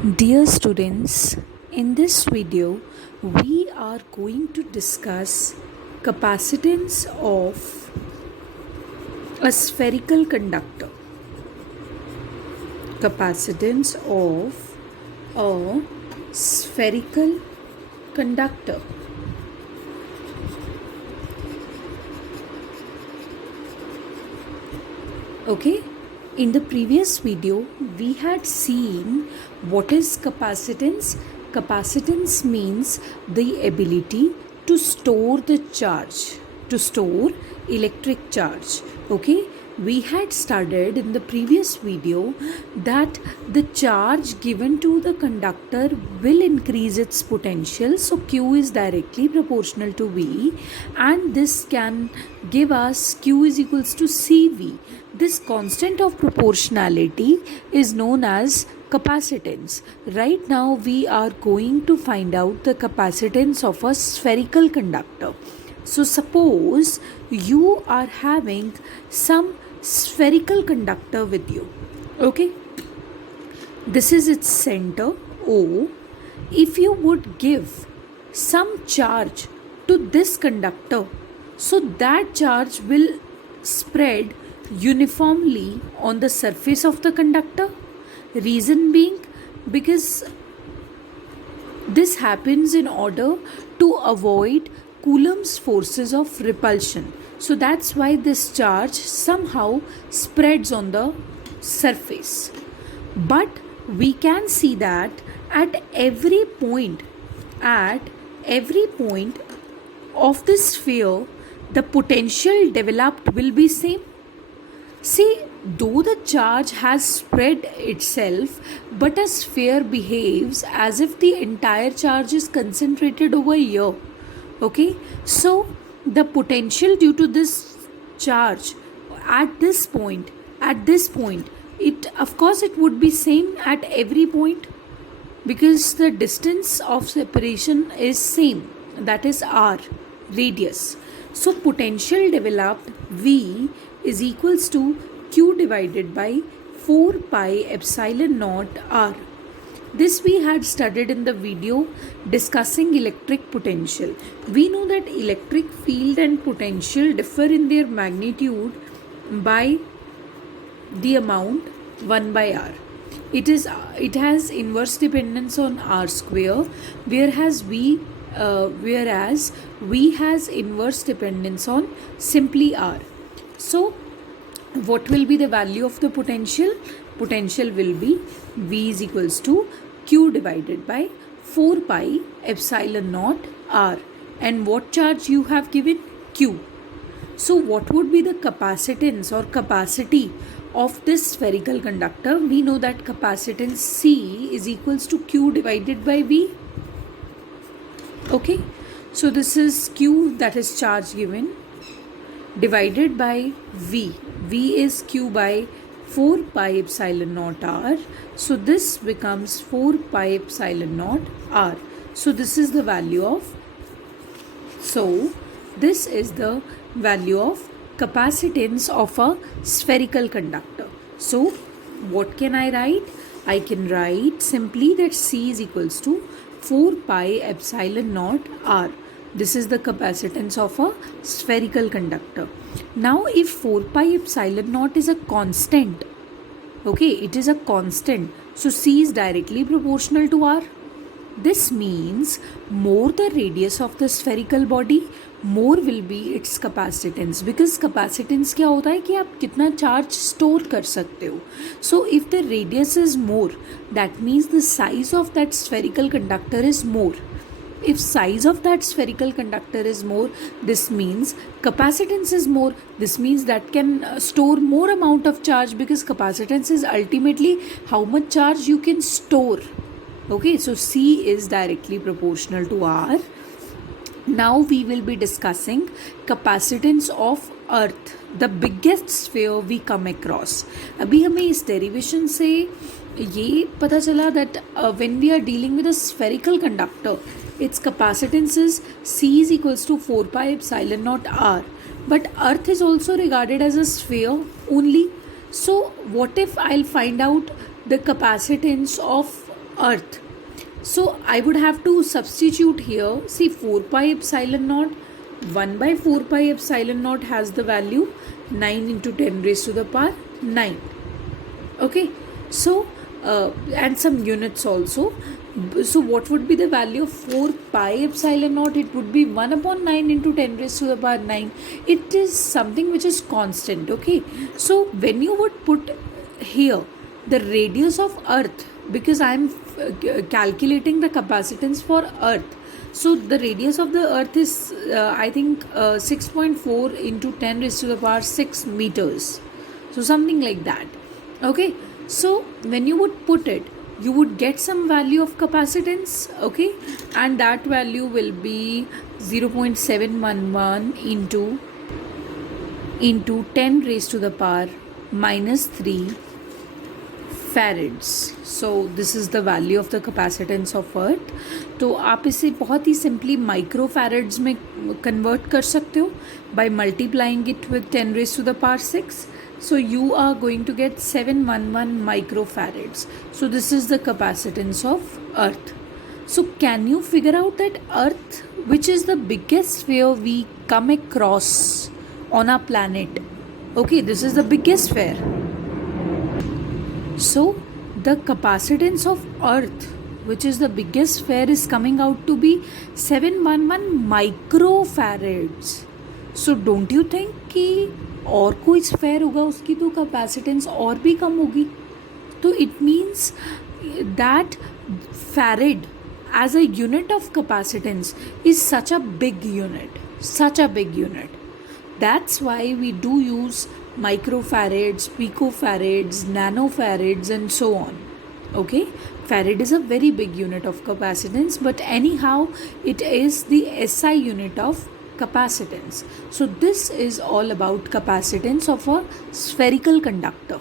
Dear students, in this video we are going to discuss capacitance of a spherical conductor. Capacitance of a spherical conductor. Okay, in the previous video we had seen what is capacitance. Capacitance means the ability to store the charge, to store electric charge. Okay, we had studied in the previous video that the charge given to the conductor will increase its potential, so Q is directly proportional to V, and this can give us Q is equals to CV. This constant of proportionality is known as capacitance. Right now we are going to find out the capacitance of a spherical conductor. So suppose you are having some spherical conductor with you. Okay, this is its center O. If you would give some charge to this conductor, so that charge will spread uniformly on the surface of the conductor. Reason being, because this happens in order to avoid Coulomb's forces of repulsion. So that's why this charge somehow spreads on the surface. But we can see that at every point of the sphere, the potential developed will be same. See, though the charge has spread itself, but a sphere behaves as if the entire charge is concentrated over here. Okay, so the potential due to this charge at this point, it of course it would be same at every point, because the distance of separation is same, that is r, radius. So potential developed V is equals to Q divided by 4 pi epsilon naught r. This we had studied in the video discussing electric potential. We know that electric field and potential differ in their magnitude by the amount 1 by r. It has inverse dependence on r square, whereas V has inverse dependence on simply r. So what will be the value of the potential? Potential will be V is equals to Q divided by 4 pi epsilon naught r. And what charge you have given? Q. So what would be the capacitance or capacity of this spherical conductor? We know that capacitance C is equals to Q divided by V. Okay, so this is Q, that is charge given, divided by V. V is Q by 4 pi epsilon naught r. So this becomes 4 pi epsilon naught r. So this is the value of capacitance of a spherical conductor. So what can I write? I can write simply that C is equals to 4 pi epsilon naught r. This is the capacitance of a spherical conductor. Now if 4 pi epsilon naught is a constant, okay, it is a constant, so C is directly proportional to r. This means more the radius of the spherical body, more will be its capacitance, because capacitance क्या होता है कि आप कितना charge store कर सकते हो. So if the radius is more, that means the size of that spherical conductor is more. If size of that spherical conductor is more, this means capacitance is more. This means that can store more amount of charge, because capacitance is ultimately how much charge you can store. Okay, so C is directly proportional to R. Now we will be discussing capacitance of Earth, the biggest sphere we come across. अभी हमें इस derivation से ये पता चला that when we are dealing with a spherical conductor, its capacitance is C is equals to 4 pi epsilon naught r. But Earth is also regarded as a sphere only. So what if I'll find out the capacitance of earth. So I would have to substitute here. See, 4 pi epsilon naught, 1 by 4 pi epsilon naught has the value 9 into 10 raised to the power 9. Okay, so and some units also. So what would be the value of 4 pi epsilon naught? It would be 1 upon 9 into 10 raised to the power 9. It is something which is constant. Okay, so when you would put here the radius of earth, because I am calculating the capacitance for earth, so the radius of the earth is I think 6.4 into 10 raised to the power 6 meters, so something like that. Okay, so when you would put it, you would get some value of capacitance. Okay, and that value will be 0.711 into 10 raised to the power minus 3 farads. So this is the value of the capacitance of earth. तो आप इसे बहुत ही simply micro फैरेड्स में convert कर सकते हो by multiplying it with 10 raise to the power 6. So you are going to get 711 microfarads. So this is the capacitance of earth. So can you figure out that earth, which is the biggest sphere we come across on our planet? Okay, this is the biggest sphere. So the capacitance of earth, which is the biggest sphere, is coming out to be 711 microfarads. So don't you think कि और कोई sphere होगा उसकी तो capacitance और भी कम होगी? तो it means that farad as a unit of capacitance is such a big unit. That's why we do use microfarads, picofarads, nanofarads and so on. Okay, farad is a very big unit of capacitance, but anyhow it is the SI unit of capacitance. So this is all about capacitance of a spherical conductor.